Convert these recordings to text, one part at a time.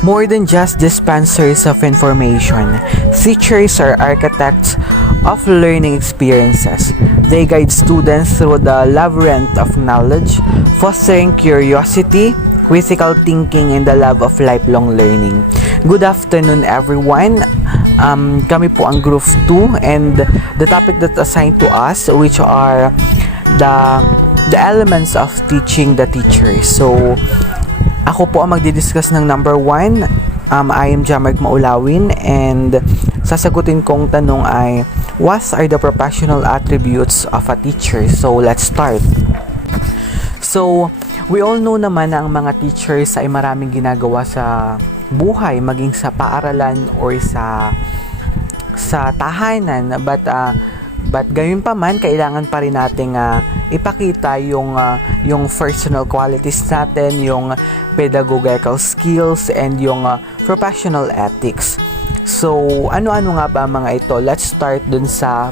More than just dispensers of information, teachers are architects of learning experiences. They guide students through the labyrinth of knowledge, fostering curiosity, critical thinking, and the love of lifelong learning. Good afternoon, everyone. Kami po ang Group 2, and the topic that's assigned to us, which are the elements of teaching the teacher. So, ako po ang magdi-discuss ng number 1. I am Jamark Maulawin, and sasagutin kong tanong ay, what are the professional attributes of a teacher? So, let's start. So, we all know naman na ang mga teachers ay maraming ginagawa sa buhay, maging sa paaralan or sa tahanan, but gayon pa man, kailangan pa rin nating ipakita yung personal qualities natin, yung pedagogical skills, and yung professional ethics. So, ano-ano nga ba mga ito? Let's start dun sa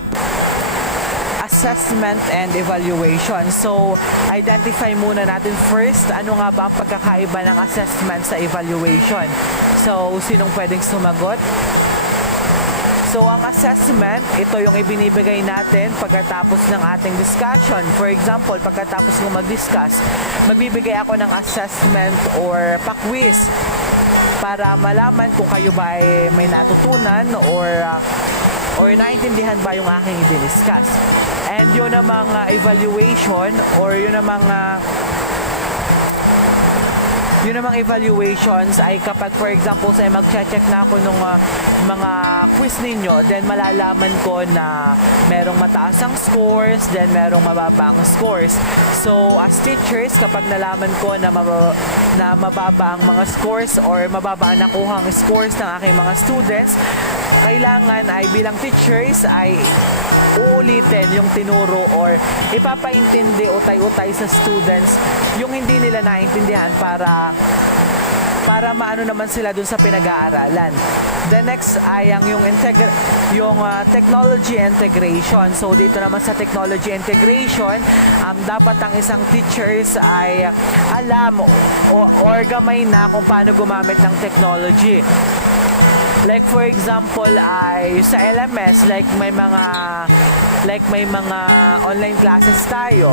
assessment and evaluation. So, identify muna natin first, ano nga ba ang pagkakaiba ng assessment sa evaluation. So, sinong pwedeng sumagot? So, ang assessment, ito yung ibinibigay natin pagkatapos ng ating discussion. For example, pagkatapos ko mag-discuss, magbibigay ako ng assessment or pa-quiz para malaman kung kayo ba ay may natutunan or naiintindihan ba yung aking i-discuss. And yun ang mga evaluation or yun ang mga evaluations ay kapag, for example, say mag-check na ako ng mga quiz ninyo, then malalaman ko na merong mataas ang scores, then merong mababa ang scores. So, as teachers, kapag nalaman ko na mababa ang mga scores or mababa ang nakuha ang scores ng aking mga students, kailangan ay bilang teachers ay uulitin yung tinuro or ipapaintindi utay-utay sa students yung hindi nila naintindihan para maano naman sila dun sa pinag-aaralan. The next ay ang yung technology integration. So dito naman sa technology integration, ang dapat ang isang teachers ay alam or gamay na kung paano gumamit ng technology. Like for example ay sa LMS, like may mga online classes tayo.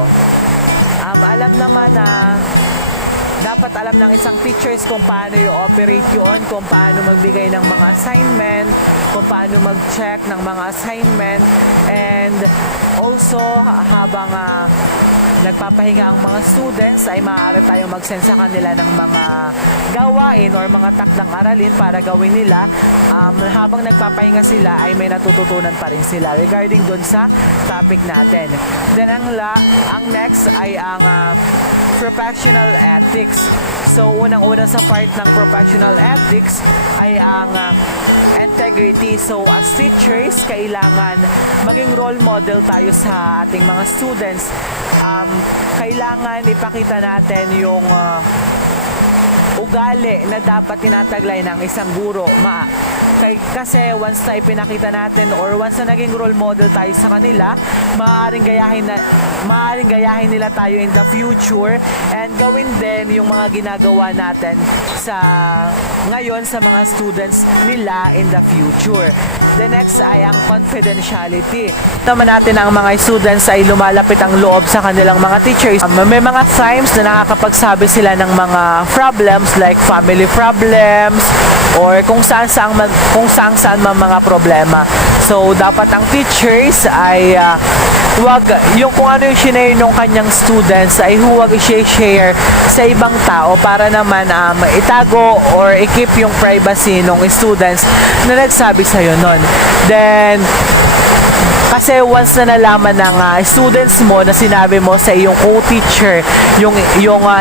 Alam naman na dapat alam ng isang teachers kung paano i-operate yun, kung paano magbigay ng mga assignment, kung paano mag-check ng mga assignment, and also habang nagpapahinga ang mga students ay maaari tayong mag-send sa kanila ng mga gawain or mga takdang aralin para gawin nila. Habang nagpapahinga sila ay may natututunan pa rin sila regarding dun sa topic natin. Then ang next ay ang professional ethics. So unang-una sa part ng professional ethics ay ang integrity. So as teachers, kailangan maging role model tayo sa ating mga students. Kailangan ipakita natin yung ugali na dapat tinataglay ng isang guro. Kasi once na ipinakita natin or once na naging role model tayo sa kanila, maaaring gayahin nila tayo in the future, and gawin din yung mga ginagawa natin ngayon sa mga students nila in the future. The next ay ang confidentiality. Naman natin ang mga students ay lumalapit ang loob sa kanilang mga teachers. May mga times na nakakapagsabi sila ng mga problems like family problems or kung saan man mga problema. So, dapat ang teachers ay huwag yung kung ano yung shinare ng kanyang students ay huwag i-share sa ibang tao para naman itago or i-keep yung privacy ng students na nagsabi sa'yo nun. Then, kasi once na nalaman ng students mo na sinabi mo sa iyong co-teacher, yung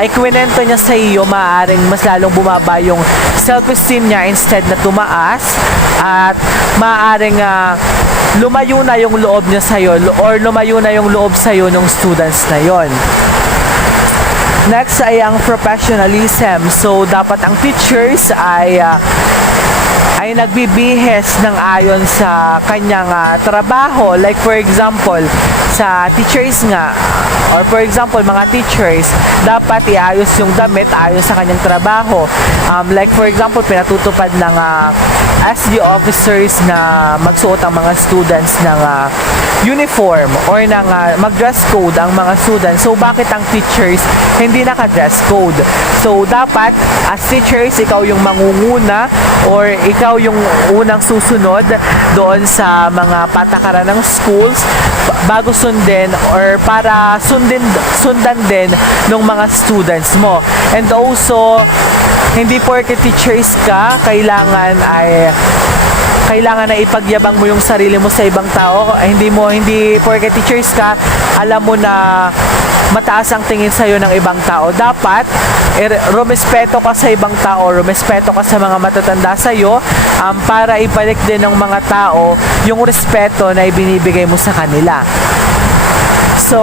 ikwinento niya sa iyo, maaaring mas lalong bumaba yung self-esteem niya instead na tumaas, at maaaring lumayo na yung loob niya sa iyo or lumayo na yung loob sa iyo ng students na yon. Next ay ang professionalism. So, dapat ang teachers ay nagbibihis ng ayon sa kanyang trabaho. Like for example, sa teachers nga, Or for example, mga teachers, dapat iayos yung damit ayon sa kanyang trabaho. Like for example, pinatutupad ng SD officers na magsuot ang mga students ng uniform or ng mag-dress code ang mga students. So, bakit ang teachers hindi naka-dress code? So, dapat as teachers, ikaw yung mangunguna or ikaw yung unang susunod doon sa mga patakaran ng schools bago sundin or para sundan din ng mga students mo. And also, hindi porke teachers ka, kailangan na ipagyabang mo yung sarili mo sa ibang tao. Hindi porke teachers ka, alam mo na mataas ang tingin sa'yo ng ibang tao. Dapat, rumespeto ka sa ibang tao, rumespeto ka sa mga matatanda sa'yo para ibalik din ng mga tao yung respeto na ibinibigay mo sa kanila. So,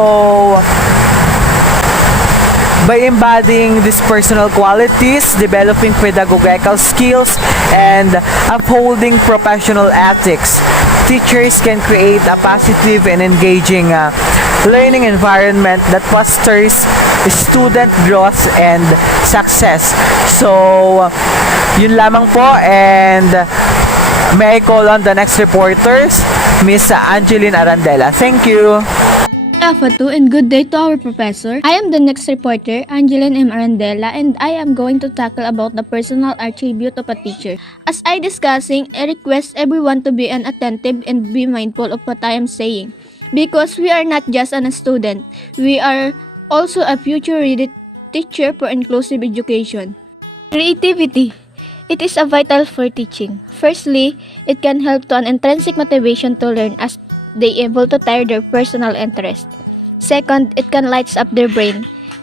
by embodying these personal qualities, developing pedagogical skills, and upholding professional ethics, teachers can create a positive and engaging learning environment that fosters student growth and success. So, yun lamang po, and may I call on the next reporters, Miss Angeline Arandela. Thank you. Afatu and good day to our professor. I am the next reporter, Angeline M. Arandela, and I am going to tackle about the personal attribute of a teacher. As I discussing, I request everyone to be attentive and be mindful of what I am saying. Because we are not just a student, we are also a future-ready teacher for inclusive education. Creativity. It is a vital for teaching. Firstly, it can help to an intrinsic motivation to learn as they able to tire their personal interest. Second, it can lights up their brain.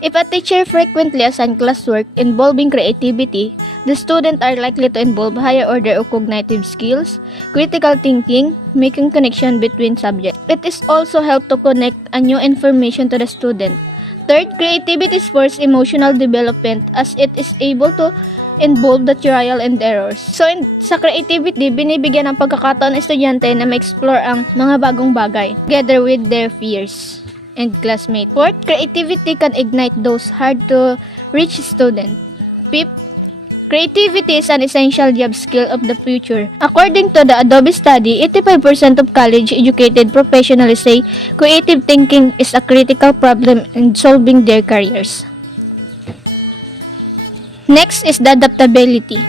If a teacher frequently assign classwork involving creativity, the students are likely to involve higher order of cognitive skills, critical thinking, making connection between subjects. It is also help to connect a new information to the student. Third, creativity spurs emotional development as it is able to involve the trial and errors. So, sa creativity, binibigyan ng pagkakataon ng estudyante na ma-explore ang mga bagong bagay together with their peers and classmates. Fourth, creativity can ignite those hard-to-reach students. Fifth, creativity is an essential job skill of the future. According to the Adobe study, 85% of college-educated professionals say creative thinking is a critical problem in solving their careers. Next is the adaptability.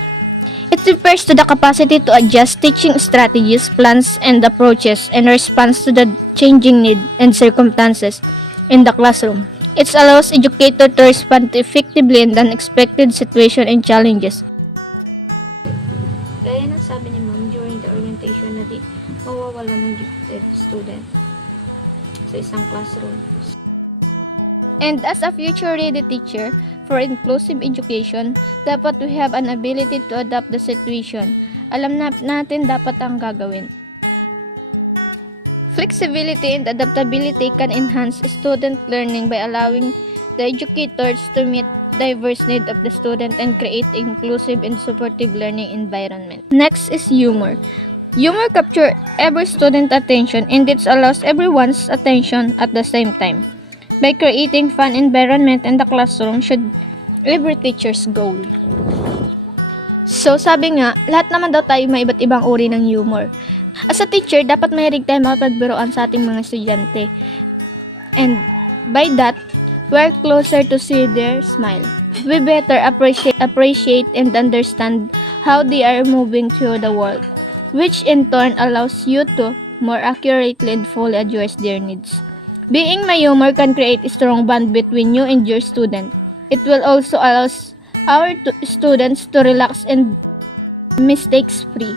It refers to the capacity to adjust teaching strategies, plans, and approaches in response to the changing needs and circumstances in the classroom. It allows educators to respond effectively in unexpected situations and challenges. Gaya ng sabi ni Ma'am during the orientation na di mawawala yung gifted student sa isang classroom. And as a future-ready teacher for inclusive education, dapat we have an ability to adapt the situation. Alam natin dapat ang gagawin. Flexibility and adaptability can enhance student learning by allowing the educators to meet diverse needs of the student and create inclusive and supportive learning environment. Next is humor. Humor captures every student's attention and it allows everyone's attention at the same time. By creating fun environment in the classroom should every teacher's goal. So sabi nga, lahat naman daw tayo may iba't ibang uri ng humor. As a teacher, dapat mahilig tayo makapagbiroan sa ating mga estudyante. And by that, we're closer to see their smile. We better appreciate and understand how they are moving through the world, which in turn allows you to more accurately and fully address their needs. Being may humor can create a strong bond between you and your student. It will also allow our students to relax and mistakes-free.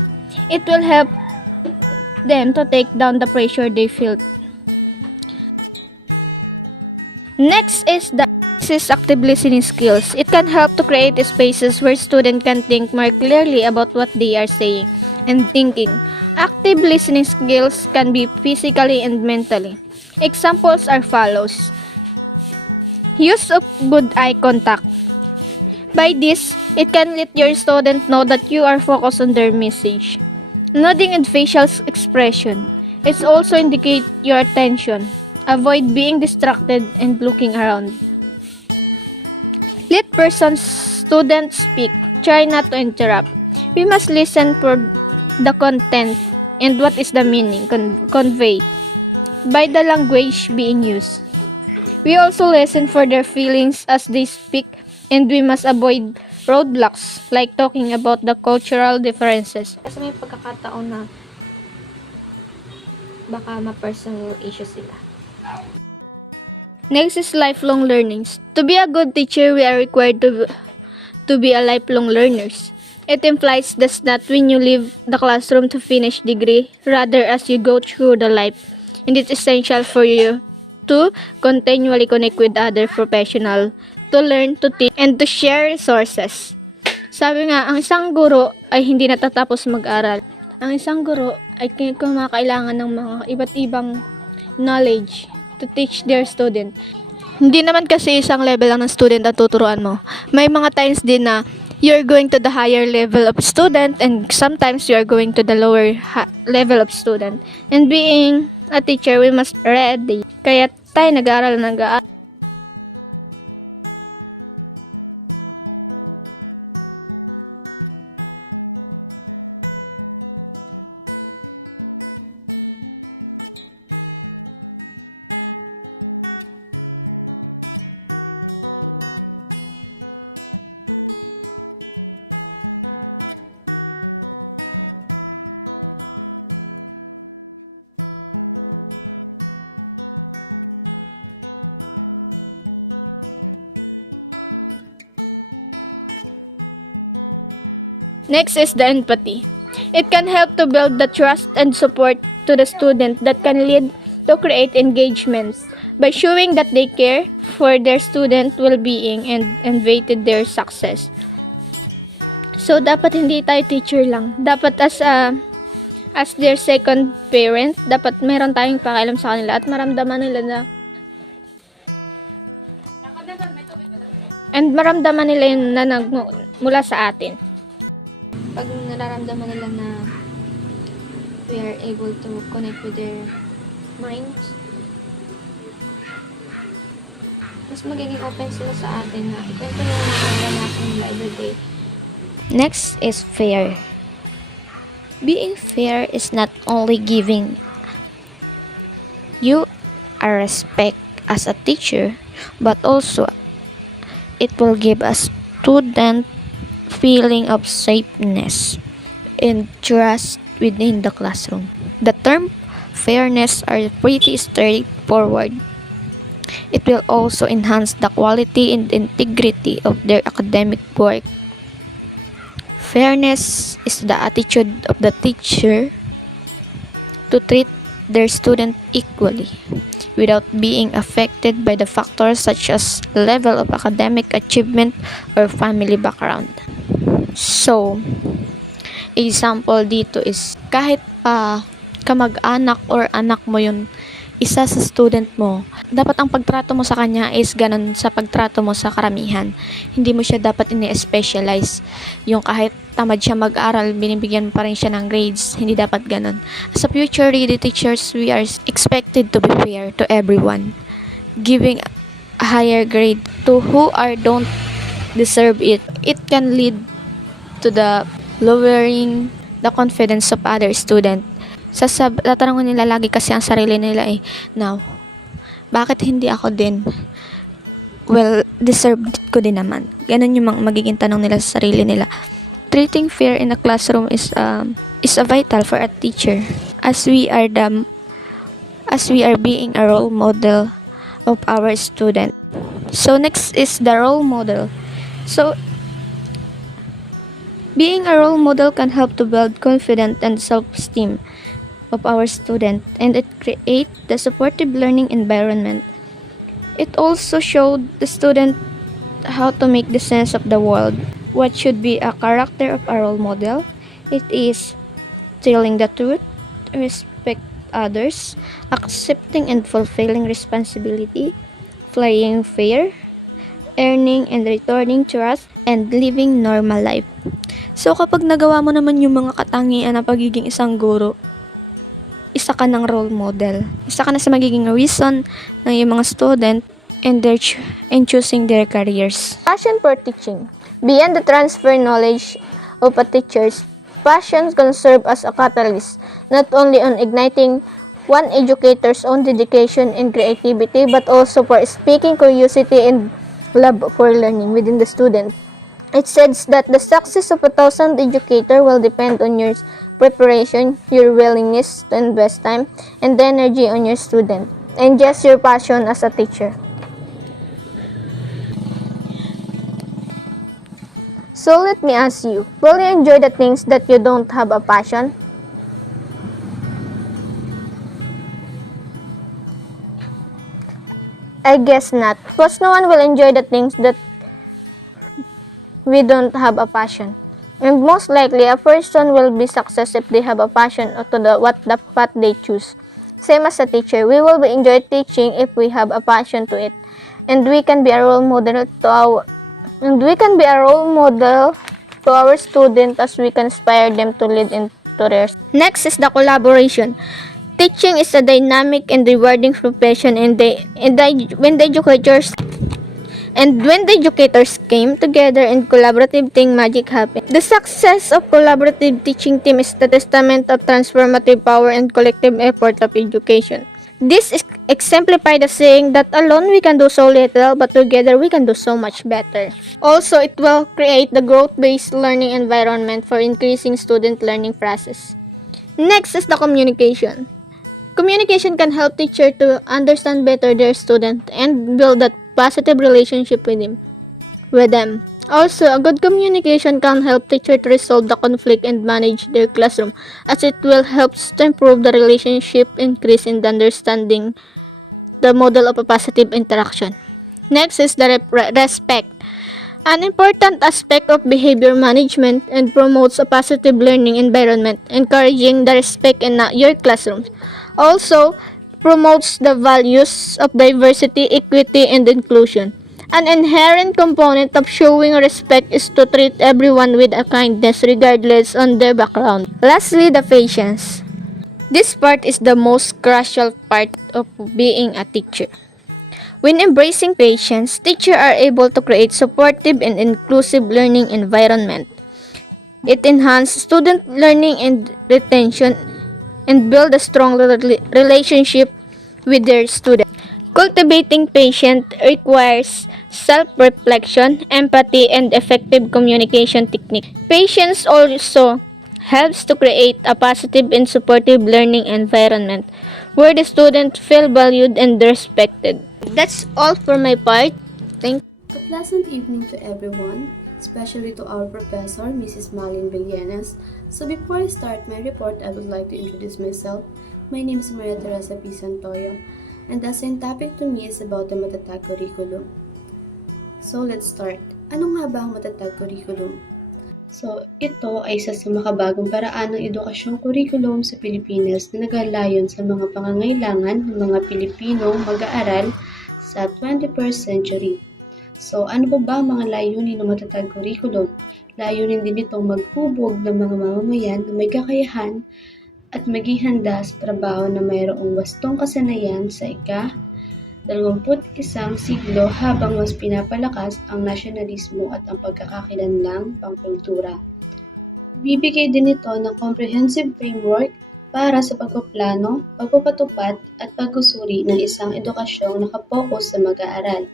It will help them to take down the pressure they feel. Next is the active listening skills. It can help to create spaces where students can think more clearly about what they are saying and thinking. Active listening skills can be physically and mentally. Examples are follows. Use of good eye contact. By this, it can let your student know that you are focused on their message. Nodding and facial expression. It also indicate your attention. Avoid being distracted and looking around. Let persons, students speak. Try not to interrupt. We must listen for the content and what is the meaning conveyed by the language being used. We also listen for their feelings as they speak, and we must avoid roadblocks like talking about the cultural differences. Kasi may pagkakataon na baka ma-personal issue sila. Next is lifelong learnings. To be a good teacher, we are required to be a lifelong learners. It implies that's not when you leave the classroom to finish degree, rather as you go through the life. And it's essential for you to continually connect with other professionals, to learn, to teach, and to share resources. Sabi nga, ang isang guro ay hindi natatapos mag-aral. Ang isang guro ay kumakailangan ng mga iba't ibang knowledge to teach their student. Hindi naman kasi isang level lang ng student at tuturuan mo. May mga times din na you're going to the higher level of student and sometimes you are going to the lower level of student. And being a teacher, we must ready. Kaya tayo nag-aaral. Next is the empathy. It can help to build the trust and support to the student that can lead to create engagements by showing that they care for their student well-being and elevated their success. So, dapat hindi tayo teacher lang. Dapat as their second parent, dapat meron tayong pakialam sa kanila at maramdaman nila yun na mula sa atin. Pag nararamdaman nila na we are able to connect with their minds, mas magiging open sila sa atin na ikwento nila na nararamdaman nila everyday. Next is fair. Being fair is not only giving you a respect as a teacher, but also it will give a student feeling of safeness and trust within the classroom. The term fairness are pretty straightforward. It will also enhance the quality and integrity of their academic work. Fairness is the attitude of the teacher to treat their student equally without being affected by the factors such as level of academic achievement or family background. So, example dito is kahit kamag-anak or anak mo yun, isa sa student mo, dapat ang pagtrato mo sa kanya is ganun sa pagtrato mo sa karamihan. Hindi mo siya dapat ini-specialize. Yung kahit tamad siya mag-aral, binibigyan pa rin siya ng grades. Hindi dapat ganun. As a future ready teachers, we are expected to be fair to everyone, giving a higher grade to who don't deserve it. It can lead to the lowering the confidence of other student. Tatanungin nila lagi kasi ang sarili nila now, bakit hindi ako din? Well, deserved ko din naman. Ganun yung magiging tanong nila sa sarili nila. Treating fair in a classroom is a vital for a teacher as we are being a role model of our student. So next is the role model. So being a role model can help to build confidence and self-esteem of our student, and it create the supportive learning environment. It also showed the student how to make the sense of the world. What should be a character of a role model? It is telling the truth, respect others, accepting and fulfilling responsibility, playing fair, earning and returning trust, and living normal life. So kapag nagawa mo naman yung mga katangian ng pagiging isang guro, isa ka ng role model. Isa ka na sa magiging reason ng iyong mga student in choosing their careers. Passion for teaching. Beyond the transfer knowledge of a teacher's, passion can serve as a catalyst, not only on igniting one educator's own dedication and creativity, but also for speaking curiosity and love for learning within the student. It says that the success of 1,000 educator will depend on your preparation, your willingness to invest time and energy on your student, and just your passion as a teacher. So let me ask you, will you enjoy the things that you don't have a passion? I guess not, because no one will enjoy the things that we don't have a passion. And most likely, a person will be success if they have a passion to the path they choose. Same as a teacher, we will enjoy teaching if we have a passion to it, and we can be a role model to our student as we can inspire them to lead into theirs. Next is the collaboration. Teaching is a dynamic and rewarding profession, when the educators came together and collaborative thing magic happened. The success of collaborative teaching team is the testament of transformative power and collective effort of education. This is exemplified the saying that alone we can do so little, but together we can do so much better. Also, it will create the growth-based learning environment for increasing student learning process. Next is the communication. Communication can help teacher to understand better their student and build that positive relationship with them. Also, a good communication can help teacher to resolve the conflict and manage their classroom, as it will help to improve the relationship, increase in the understanding, the model of a positive interaction. Next is the respect. An important aspect of behavior management and promotes a positive learning environment, encouraging the respect in your classrooms. Also, promotes the values of diversity, equity, and inclusion. An inherent component of showing respect is to treat everyone with a kindness regardless on their background. Lastly, the patience. This part is the most crucial part of being a teacher. When embracing patience, teachers are able to create supportive and inclusive learning environment. It enhances student learning and retention and build a strong relationship with their students. Cultivating patience requires self-reflection, empathy, and effective communication technique. Patience also helps to create a positive and supportive learning environment where the students feel valued and respected. That's all for my part. Thank you. A pleasant evening to everyone, especially to our professor, Mrs. Malin Villanes. So before I start my report, I would like to introduce myself. My name is Maria Teresa P. Santoyo, and the assigned topic to me is about the Matatag curriculum. So let's start. Ano nga ba ang Matatag curriculum? So, ito ay isa sa makabagong paraan ng edukasyong curriculum sa Pilipinas na nag-aalayon sa mga pangangailangan ng mga Pilipinong mag-aaral sa 21st century. So, ano po ba ang mga layunin ng Matatag curriculum? Layunin din itong maghubog ng mga mamamayan na may kakayahan at maging handa sa trabaho na mayroong wastong kasanayan sa ika-21 siglo habang mas pinapalakas ang nasyonalismo at ang pagkakakilanlang pangkultura. Bibigay din ito ng comprehensive framework para sa pagpaplano, pagpapatupad at pag-usuri ng isang edukasyong nakapokus sa mag-aaral.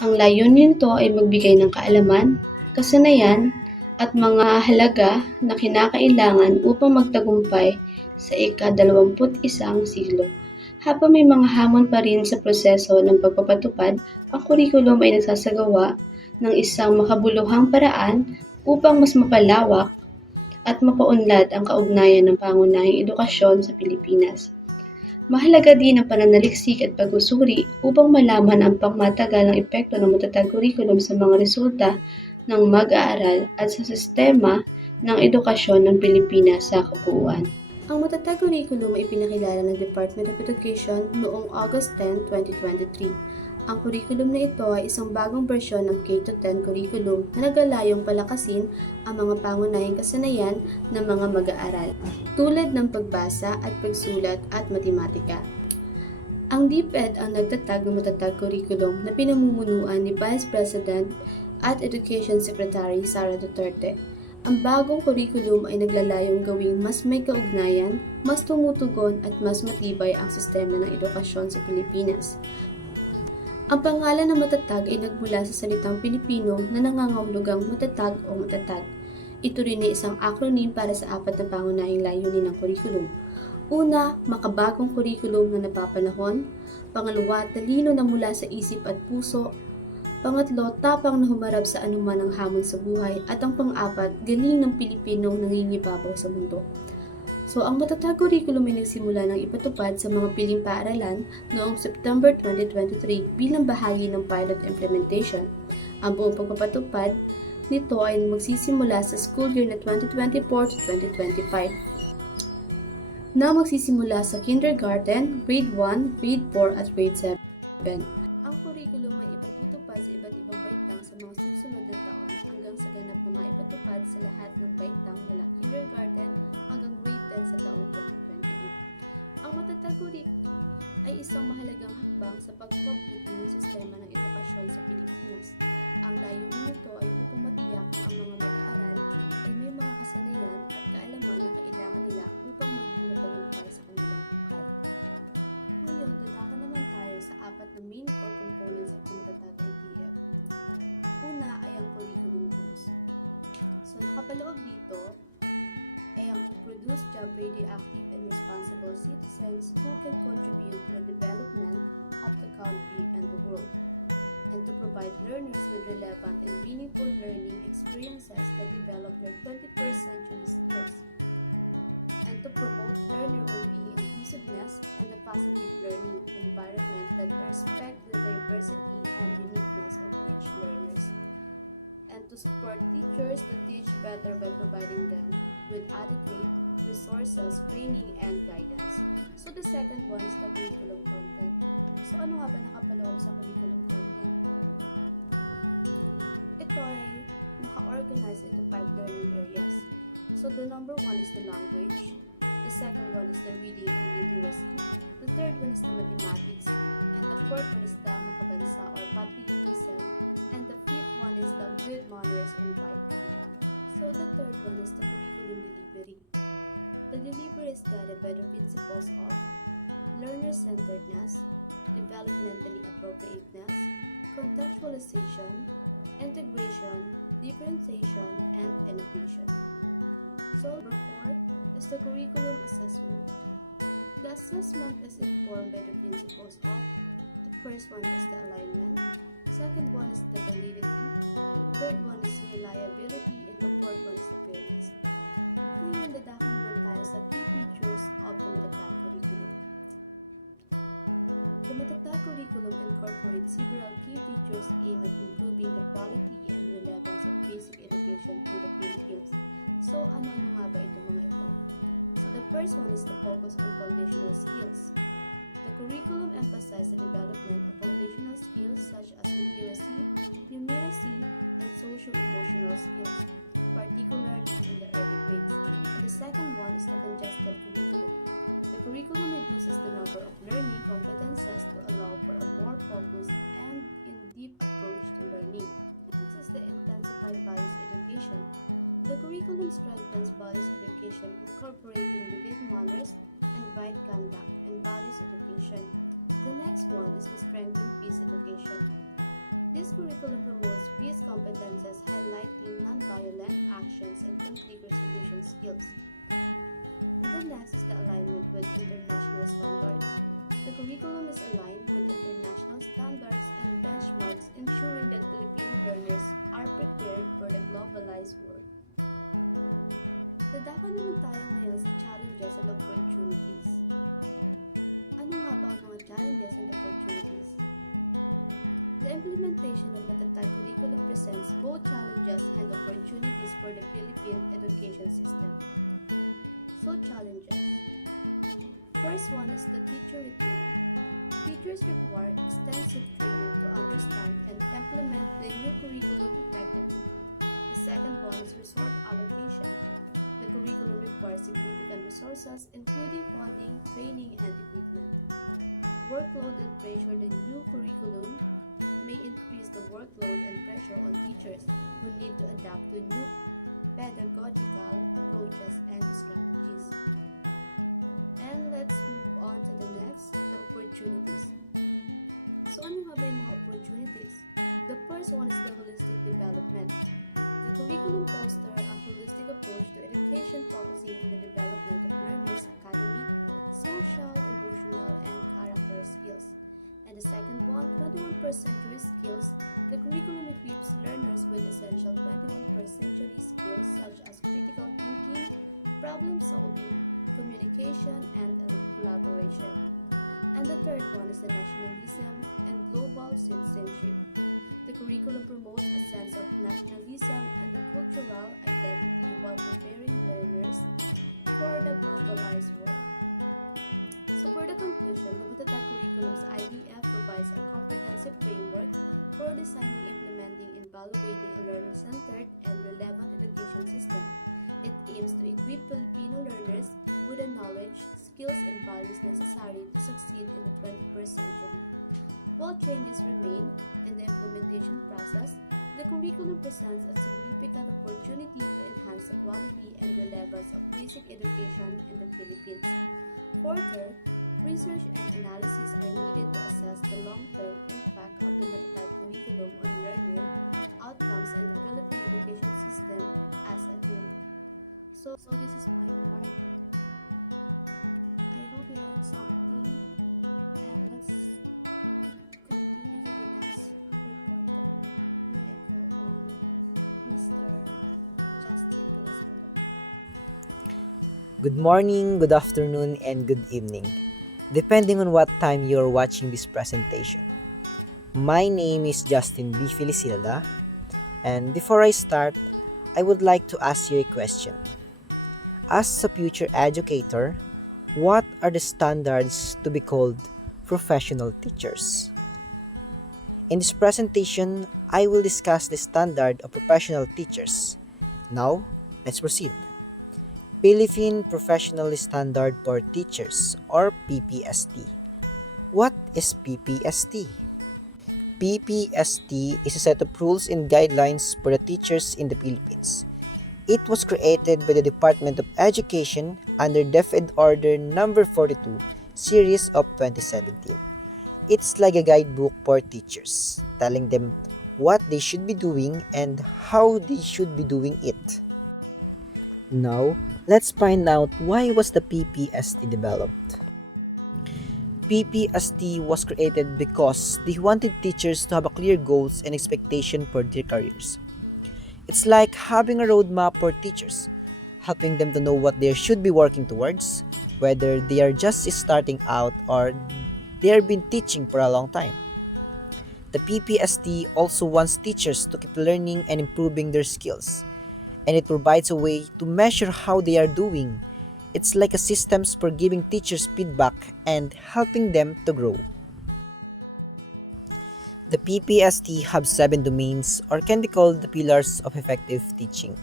Ang layunin nito ay magbigay ng kaalaman, kasanayan, at mga halaga na kinakailangan upang magtagumpay sa ika-21 siglo. Habang may mga hamon pa rin sa proseso ng pagpapatupad, ang kurikulum ay nagsasagawa ng isang makabuluhang paraan upang mas mapalawak at mapaunlad ang kaugnayan ng pangunahing edukasyon sa Pilipinas. Mahalaga din ang pananaliksik at pag-usuri upang malaman ang pangmatagal ng epekto ng matatag kurikulum sa mga resulta ng mag-aaral at sa sistema ng edukasyon ng Pilipinas sa kabuuan. Ang matatag curriculum ay pinakilala ng Department of Education noong August 10, 2023. Ang curriculum na ito ay isang bagong bersyon ng K-10 curriculum na nagalayong palakasin ang mga pangunahing kasanayan ng mga mag-aaral, tulad ng pagbasa at pagsulat at matematika. Ang DepEd ang nagtatag ng matatag curriculum na pinamumunuan ni Vice President at Education Secretary Sara Duterte. Ang bagong curriculum ay naglalayong gawing mas may kaugnayan, mas tumutugon at mas matibay ang sistema ng edukasyon sa Pilipinas. Ang pangalan ng matatag ay nagmula sa salitang Pilipino na nangangahulugang matatag o matatag. Ito rin ay isang acronym para sa 4 na pangunahing layunin ng curriculum. Una, makabagong curriculum na napapanahon. Pangalawa, talino na mula sa isip at puso. Pangatlo, tapang na humarap sa anuman ang hamon sa buhay. At ang pang-apat, galing ng Pilipinong nangingibabaw sa mundo. So, ang matatag curriculum ay nagsimula ng ipatupad sa mga piling paaralan noong September 2023 bilang bahagi ng pilot implementation. Ang buong pagpapatupad nito ay magsisimula sa school year na 2024 to 2025 na magsisimula sa kindergarten, grade 1, grade 4 at grade 7. Ang curriculum ay ipatutupad sa iba't ibang paitang sa mga susunod na taon hanggang sa ganap na maipatupad sa lahat ng paitang mula kindergarten hanggang grade 10 sa taong 2020. Ang matatag curriculum ay isang mahalagang hakbang sa pagpapatuloy ng sistema ng edukasyon sa Pilipinas. Ang layunin nito ay upang ang mga mag-aaral may mga kasanayan at kaalaman na kailangan nila upang magtutulong para sa kanilang buhay. At dahil natatanan tayo sa 4 na main Good morning, good afternoon, and good evening, depending on what time you're watching this presentation. My name is Justin B. Felisilda, and before I start, I would like to ask you a question. As a future educator, what are the standards to be called professional teachers? In this presentation, I will discuss the standard of professional teachers. Now, let's proceed. Philippine Professional Standard for Teachers, or PPST. What is PPST? PPST is a set of rules and guidelines for the teachers in the Philippines. It was created by the Department of Education under DepEd Order Number 42, Series of 2017. It's like a guidebook for teachers, telling them what they should be doing and how they should be doing it. Now, let's find out why was the PPST developed. PPST was created because they wanted teachers to have a clear goals and expectation for their careers. It's like having a roadmap for teachers, helping them to know what they should be working towards, whether they are just starting out or they have been teaching for a long time. The PPST also wants teachers to keep learning and improving their skills, and it provides a way to measure how they are doing. It's like a systems for giving teachers feedback and helping them to grow. The PPST have 7 domains, or can be called the pillars of effective teaching.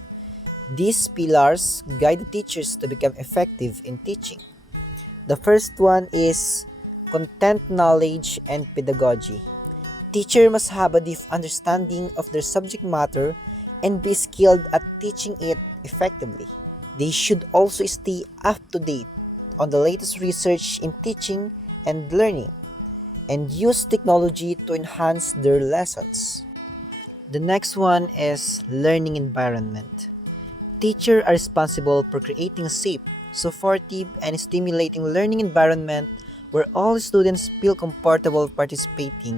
These pillars guide the teachers to become effective in teaching. The first one is content knowledge and pedagogy. Teacher must have a deep understanding of their subject matter and be skilled at teaching it effectively. They should also stay up to date on the latest research in teaching and learning and use technology to enhance their lessons. The next one is learning environment. Teachers are responsible for creating a safe, supportive, and stimulating learning environment where all students feel comfortable participating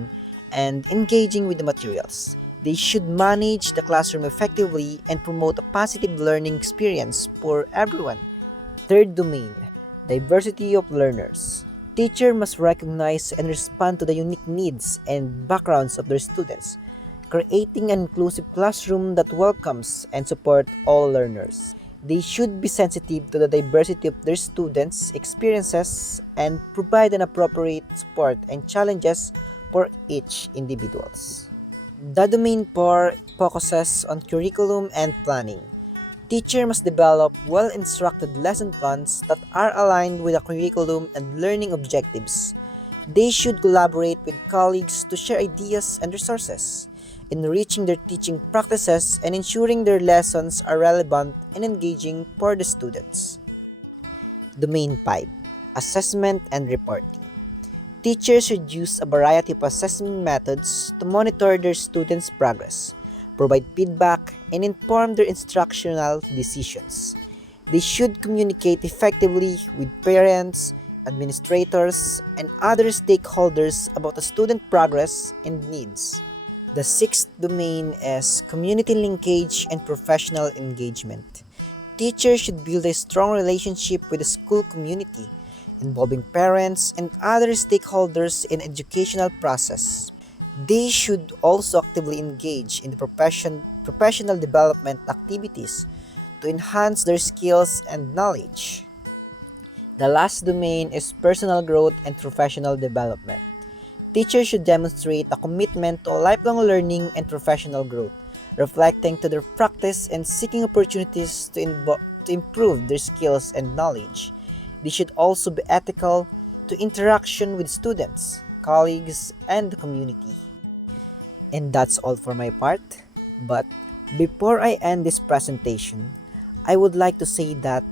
and engaging with the materials. They should manage the classroom effectively and promote a positive learning experience for everyone. Third domain, diversity of learners. Teacher must recognize and respond to the unique needs and backgrounds of their students, creating an inclusive classroom that welcomes and supports all learners. They should be sensitive to the diversity of their students' experiences and provide an appropriate support and challenges for each individuals. The domain 4 focuses on curriculum and planning. Teacher must develop well-instructed lesson plans that are aligned with the curriculum and learning objectives. They should collaborate with colleagues to share ideas and resources, enriching their teaching practices and ensuring their lessons are relevant and engaging for the students. Domain 5, assessment and reporting. Teachers should use a variety of assessment methods to monitor their students' progress, provide feedback, and inform their instructional decisions. They should communicate effectively with parents, administrators, and other stakeholders about the student progress and needs. The sixth domain is community linkage and professional engagement. Teachers should build a strong relationship with the school community, involving parents and other stakeholders in educational process. They should also actively engage in the professional development activities to enhance their skills and knowledge. The last domain is personal growth and professional development. Teachers should demonstrate a commitment to lifelong learning and professional growth, reflecting to their practice and seeking opportunities to improve their skills and knowledge. They should also be ethical to interaction with students, colleagues, and the community. And that's all for my part. But before I end this presentation, I would like to say that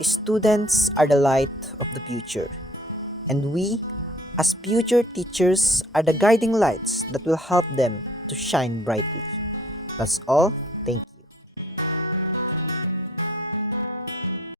students are the light of the future, and we, as future teachers, are the guiding lights that will help them to shine brightly. That's all. Thank you.